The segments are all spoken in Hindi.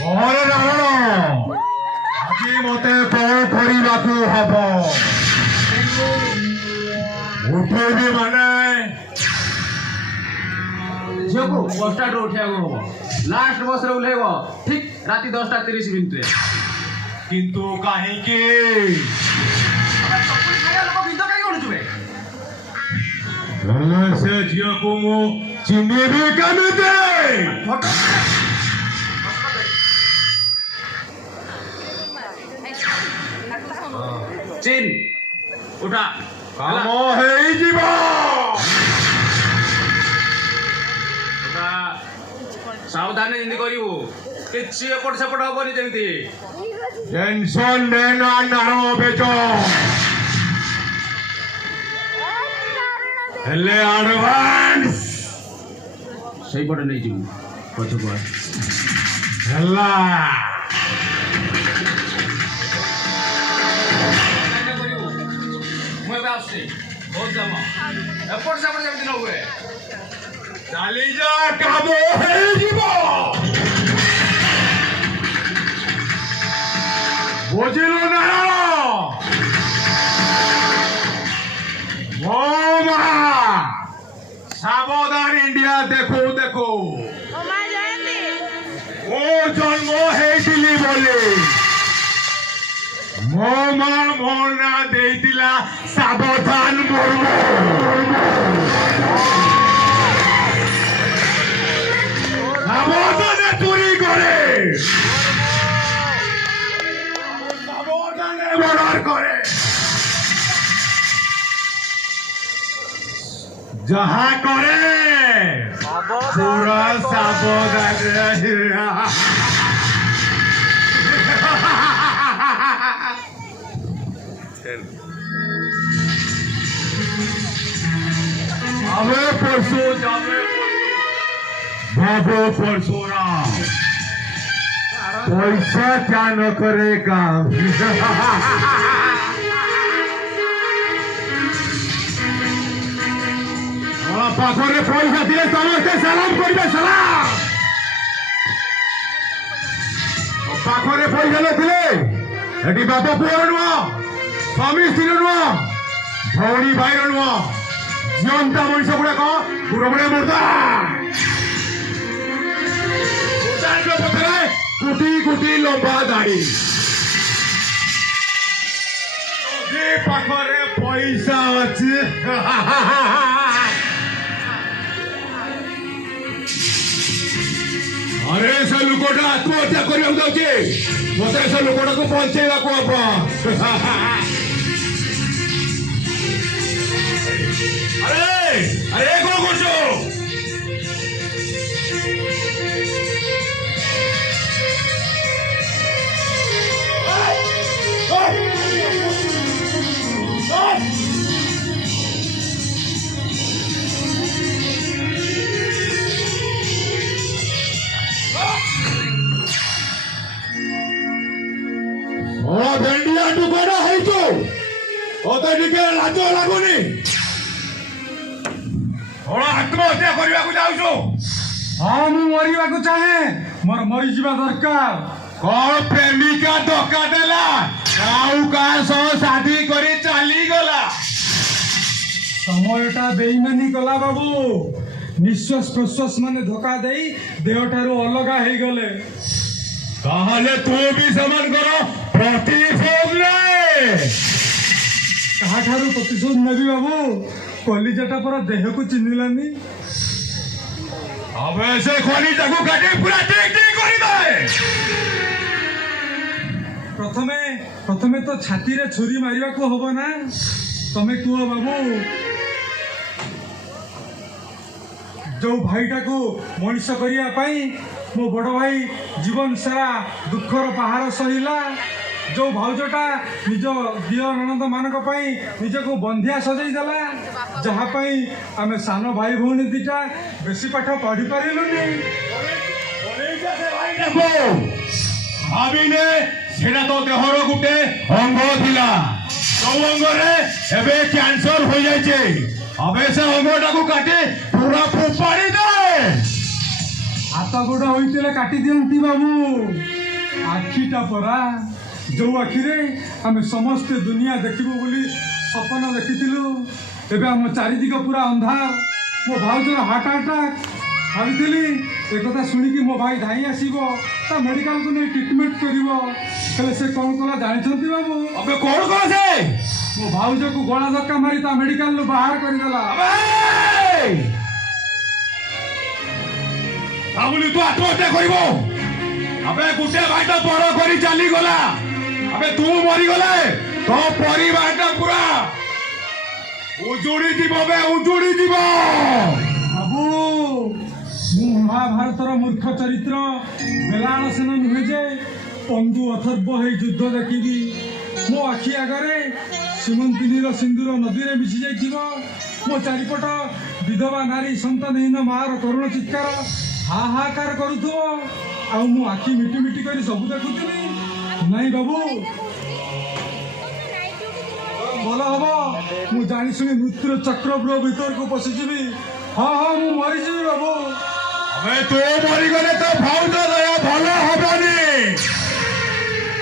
ଘରେ ରାବଣ ଆଜି ମତେ କଣ କରିବାକୁ ହବ? ଉଠେଇବି ମାନେ ଝିଅକୁ ବସ୍ ଷ୍ଟାଣ୍ଡରୁ ଉଠେଇବାକୁ ହବ। ଲାଷ୍ଟ ବସରେ ଓହ୍ଲେଇବ ଠିକ ରାତି 10:30 କିନ୍ତୁ କାହିଁକି? ହେଲେ ସେ ଝିଅକୁ ମୁଁ ଚିହ୍ନିବି କେମିତି? ଚିନ୍ ଉଠା କାମ ହେଇଯିବ। ସାବଧାନ ଯେମିତି କରିବୁ, କିଛି ଏପଟ ସେପଟ ହବନି ଯେମିତି। ଟେନସନ ନେନା ନାରଣ ବେଚ ହେଲେ ଆଡଭାନ୍ସ ସେଇପଟେ ନେଇଯିବୁ ପଛକୁ ହେଲା। ମୁଁ ଏବେ ଆସୁଛି, ବହୁତ କାମ। ଏପଟ ସେପଟ ଯେମିତି ନ ହୁଏ। ଚାଲି ଯା, କାମ ହେଇଯିବ। ବୁଝିଲୁ ନାରଣ? ମୋ ମା ସାବଧାନ ଇଣ୍ଡିଆ ଦେଖୁ ଦେଖୁ ମୁଁ ଜନ୍ମ ହେଇଥିଲି ବୋଲି ମୋ ମା ମୋ ନାଁ ଦେଇଥିଲା ସାବଧାନ ମୁର୍ମୁ। সাবধানে চুরি করে, সাবধানে মর্ডার করে, যাহা করে পুরা সাবধানে। যাবে পরশু, যাবে बाबू परशुराम पैसा क्या न करेगा। पाखरे पैसा दिए समस्ते सलाम करिबे, सलाम। पाखरे पैसा नथिले एटी बाप पुअर नुह, स्वामी स्त्री नुह, भौणी भाईर नुह, जीवंता मनुष्य गुड़ाक गुड़गुड़े मुर्दा কোটি কোটি লম্বা দাড়ি, পাখরে পয়সা আছে। আরে সে লোকটা আত্মহত্যা କରିବାକୁ যাଉଛି, মতে ସେ ଲୋକଟାକୁ ବଞ୍ଚେଇବାକୁ ହବ। আরে আরে କଣ କରୁଛୁ? ভেন্ডিয়া টুকরা হয়েছো, অত টিকে লাজ লাগুনি? আত্মহত্যা କରିବାକୁ যাଉଛୁ? ହଁ ମୁଁ ମରିବାକୁ ଚାହେଁ, ମୋର ମରିଯିବା ଦରକାର। କଣ ପ୍ରେମିକା ଧୋକା ଦେଲା, ଆଉ କାହା ସହ ଶାଦି କରି ଚାଲିଗଲା? ସମୟଟା ବେଇମାନି କଲା ବାବୁ। ନିଶ୍ୱାସ ପ୍ରଶ୍ୱାସ ମାନେ ଧୋକା ଦେଇ ଦେହଠାରୁ ଅଲଗା ହେଇଗଲେ। ତାହେଲେ ତୁ ବି ସେମାନଙ୍କର ପ୍ରତିଶୋଧ ନେ। କାହାଠାରୁ ପ୍ରତିଶୋଧ ନେବି ବାବୁ? କଲିଜାଟା ପରା ଦେହକୁ ଚିହ୍ନିଲାନି। ଏବେ ସେ ଖଣିଟାକୁ କାଟି ପୁରା ଠିକ ଠିକ କରିଦେ। ପ୍ରଥମେ ତ ଛାତିରେ ଛୁରୀ ମାରିବାକୁ ହବ ନା। ତମେ କୁହ ବାବୁ, ଯୋଉ ଭାଇଟାକୁ ମଣିଷ କରିବା ପାଇଁ ମୋ ବଡ଼ ଭାଇ ଜୀବନ ସାରା ଦୁଃଖର ପାହାର ସହିଲା, ଯୋଉ ଭାଉଜଟା ନିଜ ଦିଅ ନଣନ୍ଦ ମାନଙ୍କ ପାଇଁ ନିଜକୁ ବନ୍ଧିଆ ସଜେଇ ଦେଲା, ଯାହା ପାଇଁ ଆମେ ସାନ ଭାଇ ଭଉଣୀ ଦିଟା ବେଶୀ ପାଠ ପଢିପାରିଲୁନି, ଭାବିଲେ ସେଟା ତ ଦେହର ଗୋଟେ ଅଙ୍ଗ ଥିଲା, ଯୋଉ ଅଙ୍ଗରେ ଏବେ କ୍ୟାନ୍ସର ହୋଇଯାଇଛି। ଏବେ ସେ ଅଙ୍ଗଟାକୁ କାଟି ପୁରା ଫୋପାଡ଼ି ଦେ। ହାତ ସାବଟା ହୋଇଥିଲେ କାଟି ଦିଅନ୍ତି ବାବୁ। ଆଖିଟା ପରା, ଯୋଉ ଆଖିରେ ଆମେ ସମସ୍ତେ ଦୁନିଆ ଦେଖିବୁ ବୋଲି ସପନ ଦେଖିଥିଲୁ, ଏବେ ଆମ ଚାରିଦିଗ ପୁରା ଅନ୍ଧାର। ମୋ ଭାଉଜର ହାର୍ଟ ଆଟାକ୍। ଭାବିଥିଲି ଏକଥା ଶୁଣିକି ମୋ ଭାଇ ଧାଇଁ ଆସିବ, ତା ମେଡିକାଲକୁ ନେଇ ଟ୍ରିଟମେଣ୍ଟ କରିବ। ହେଲେ ସେ କ'ଣ କଲା ଜାଣିଛନ୍ତି ବାବୁ? अबे कौन कौन से ମୋ ଭାଉଜକୁ ଗଳା ଧକ୍କା ମାରି ତା ମେଡିକାଲରୁ ବାହାର କରିଦେଲା। बाबुली तू आत्महत्या करिब। अबे गुटे भाईटा बड़ करी चली गला। अबे तू मरी गले तो परिवारटा पूरा उजुड़ी जीव बे उजुड़ी जीव। ବାବୁ, ମୁଁ ମହାଭାରତର ମୂର୍ଖ ଚରିତ୍ର ବେଲାଳ ସେନ ନୁହେଁ ଯେ ପଙ୍ଗୁ ଅଥର୍ବ ହେଇ ଯୁଦ୍ଧ ଦେଖିବି। ମୋ ଆଖି ଆଗରେ ସୀମନ୍ତିନୀର ସିନ୍ଦୁର ନଦୀରେ ମିଶି ଯାଇଥିବ। ମୋ ଚାରିପଟ ବିଧବା ନାରୀ ସନ୍ତାନହୀନ ମାଆର କରୁଣ ଚିତ୍କାର ହାହାକାର କରୁଥିବ, ଆଉ ମୁଁ ଆଖି ମିଟି ମିଟି କରି ସବୁ ଦେଖୁଥିବି। ନାଇଁ ବାବୁ, ଭଲ ହବ ମୁଁ ଜାଣି ଶୁଣି ମୃତ୍ୟୁର ଚକ୍ରବ୍ୟୁହ ଭିତରକୁ ପଶିଯିବି। ହଁ ହଁ, ମୁଁ ମରିଯିବି ବାବୁ। अबे तू मरी गले तो भाउज दया भलो हबनी।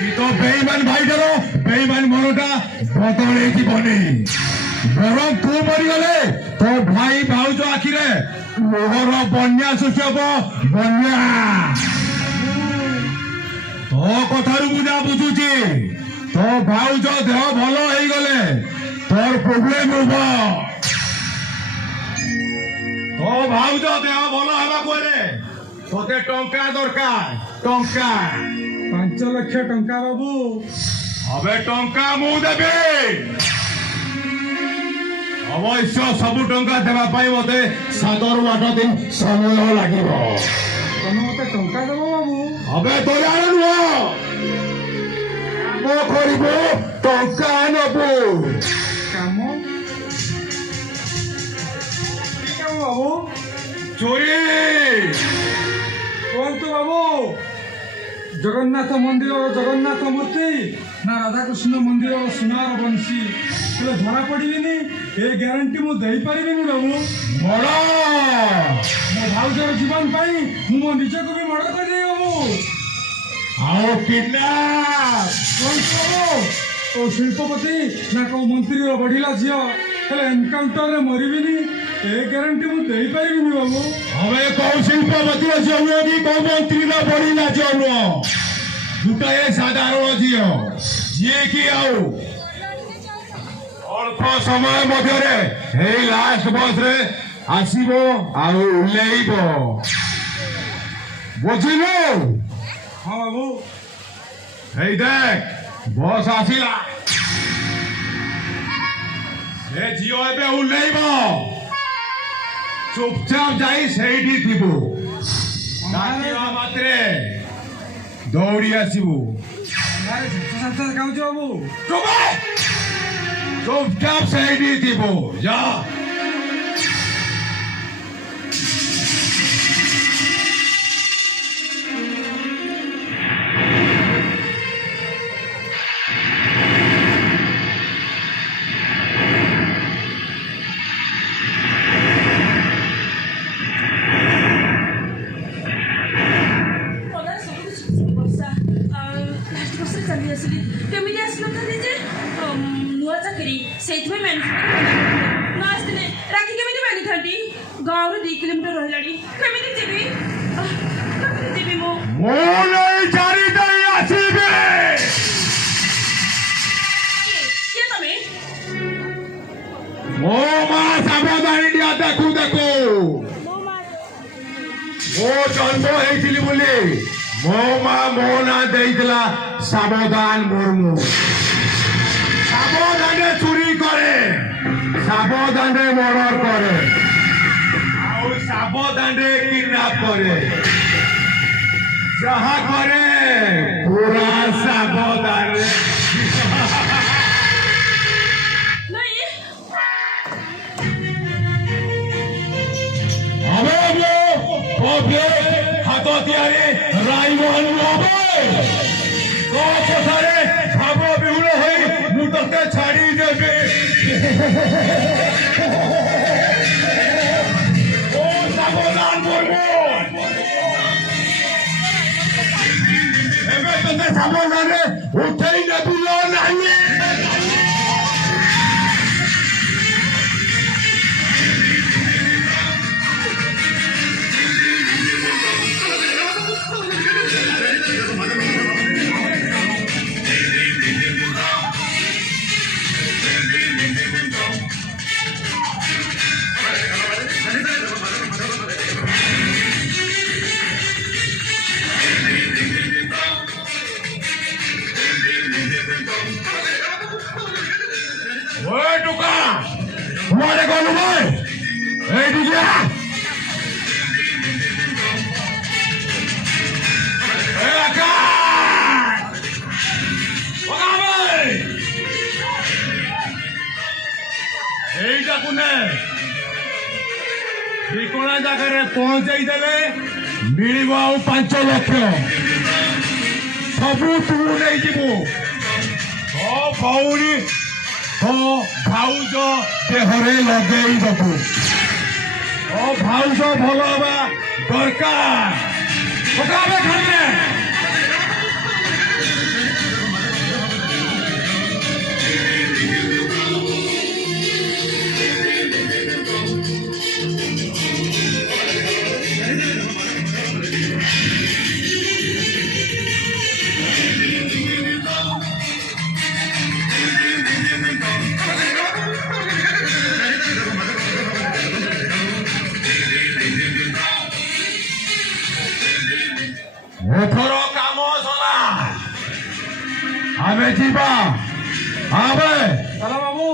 ई तो बेईमान भाईटार बेईमान मनटा बदले जीवनी। बरं तू मरी गले तो भाई भाउज आखिरे मोहर बन्या सृष्टि हब बन्या। तो कथारू बुझा बुझुची तो भाउज देह भलो हेई गले तोर प्रॉब्लम हबो। तो भाउज देह भलो हबा कोरे तोते टंका दरकार टंका। 5 ଲକ୍ଷ ଟଙ୍କା ବାବୁ। अबे टंका मु देबे। अवश्य सबु टंका देबा पाई मते 7-8 दिन समय लागिबो। ତମେ ମତେ ଟଙ୍କା ଦେବ ବାବୁ? अबे तो जान नुह मो करिबो टंका नबो। କାମ କି କାମ ବାବୁ? चोरी କୁହନ୍ତୁ ବାବୁ। ଜଗନ୍ନାଥ ମନ୍ଦିରର ଜଗନ୍ନାଥ ମୂର୍ତ୍ତି ନା ରାଧାକୃଷ୍ଣ ମନ୍ଦିରର ସୁନାର ବଂଶୀ? ହେଲେ ଧରା ପଡ଼ିବିନି, ଏ ଗ୍ୟାରେଣ୍ଟି ମୁଁ ଦେଇପାରିବିନି ବାବୁ। बड़ ମୋ ଭାଉଜର ଜୀବନ ପାଇଁ ମୁଁ ମୋ ନିଜକୁ ବି ମର୍ଡର କରିଦେବି ବାବୁ। आओ किडनैप କୁହନ୍ତୁ ବାବୁ, କୋଉ ଶିଳ୍ପପତି ନା କୋଉ ମନ୍ତ୍ରୀର ବଢିଲା ଝିଅ, ହେଲେ ଏନକାଉଣ୍ଟରରେ ମରିବିନି, ଏ ଗ୍ୟାରେଣ୍ଟି ମୁଁ ଦେଇପାରିବିନି ବାବୁ। हमें कौ शिल्पपति झील कि कौ मंत्री बढ़िला झील गोटाए साधारण झील जी कि अल्प समय मध्य लास्ट बस रे आसब आलेब बुझिलु। ହଁ ବାବୁ। এই দেখ বস আসিলা এ ঝিও এবে উল্লেইব চুপচাপ যাই সেইটি থিব ডাকিবা মাত্রে দৌড়ি আসিবু। ଆରେ ସାତ ଗାଉଛି ବାବୁ। চুপচাপ সেইটি থিব যা। ସେଇଥିପାଇଁ ନ ଆସିଥିଲେ ରାକ୍ଷୀ କେମିତି ମାନିଥାନ୍ତି? ଗାଁରୁ 2 କିଲୋମିଟର ରହିଲାଣି, କେମିତି ଯିବି? କେମିତି ଯିବି ମୁଁ? ମୁଁ ନେଇ ଚାରି ଦେଇ ଆସିବି। କିଏ ତମେ? ମୋ ମା ସାବଧାନ ଦେଖୁ ଦେଖୁ ମୋ ଜନ୍ମ ହେଇଥିଲି ବୋଲି ମୋ ମା ମୋ ନାଁ ଦେଇଥିଲା ସାବଧାନ ମୁର୍ମୁ। সাবধানে চুরি করে সাবধানে মর্ডর করে আর সাবধানে কিডন্যাপ করে যাহা করে পুরা সাবধানে। হবে হবে হাত তিଆରି রাইবন হবে কথারে ভাব বিহুল হই মু তোকে ছাড়ি দেবে। ও সাবধান করবো ତତେ ସାବଧାନରେ ଉଠେଇ ନେବି ଲୋ ନାହିଁ। ওই টুকা তোমারে গলু ভাই এইদিকে এইটাକୁ ନେ ଠିକଣା ଜାଗାରେ ପହଞ୍ଚେଇ ଦେଲେ ମିଳିବ ଆଉ 5 ଲକ୍ଷ ସବୁ ତୁ ନେଇଯିବୁ। ଭଉଣୀ ଭାଉଜ ଦେହରେ ଲଗେଇ ଦବୁ। ଭାଉଜ ଭଲ ହବା ଦରକାର। ପକାବେ ଖାଇବେ ଏଥର କାମ ସଲା ଆମେ ଯିବା। ଆମେ ଚାଲ ବାବୁ।